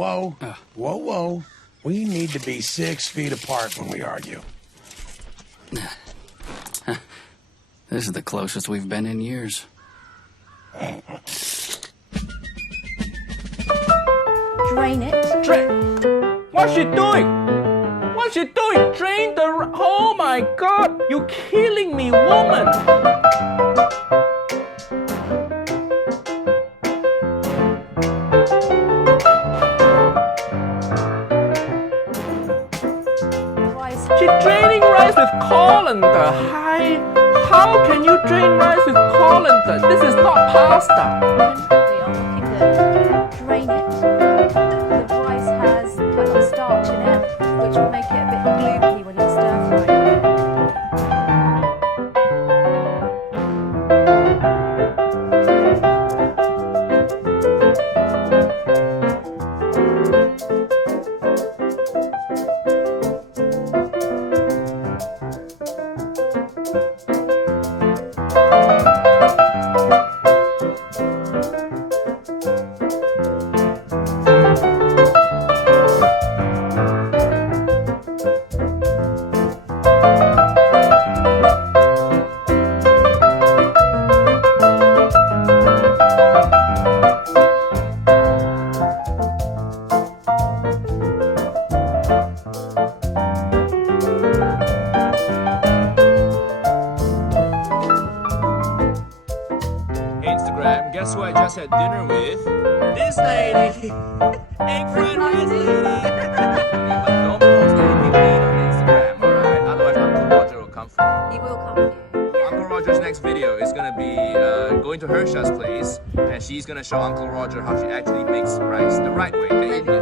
Whoa, whoa. We need to be 6 feet apart when we argue. This is the closest we've been in years. Drain it. What's she doing? What's she doing? Drain the... Oh my God! You're killing me, woman! She's draining rice with colander. Hi. How can you drain rice with colander? This is not pasta. We are looking at drain it. The rice has quite a lot of starch in it, which will make it a bit gloopy when you stir fry it. Instagram, guess who I just had dinner with? This lady! Egg fried rice lady! But don't post anything mean on Instagram, alright? Otherwise Uncle Roger will come for you. He will come for you. Uncle Roger's next video is gonna be going to Hersha's place, and she's gonna show Uncle Roger how she actually makes rice the right way, the Indian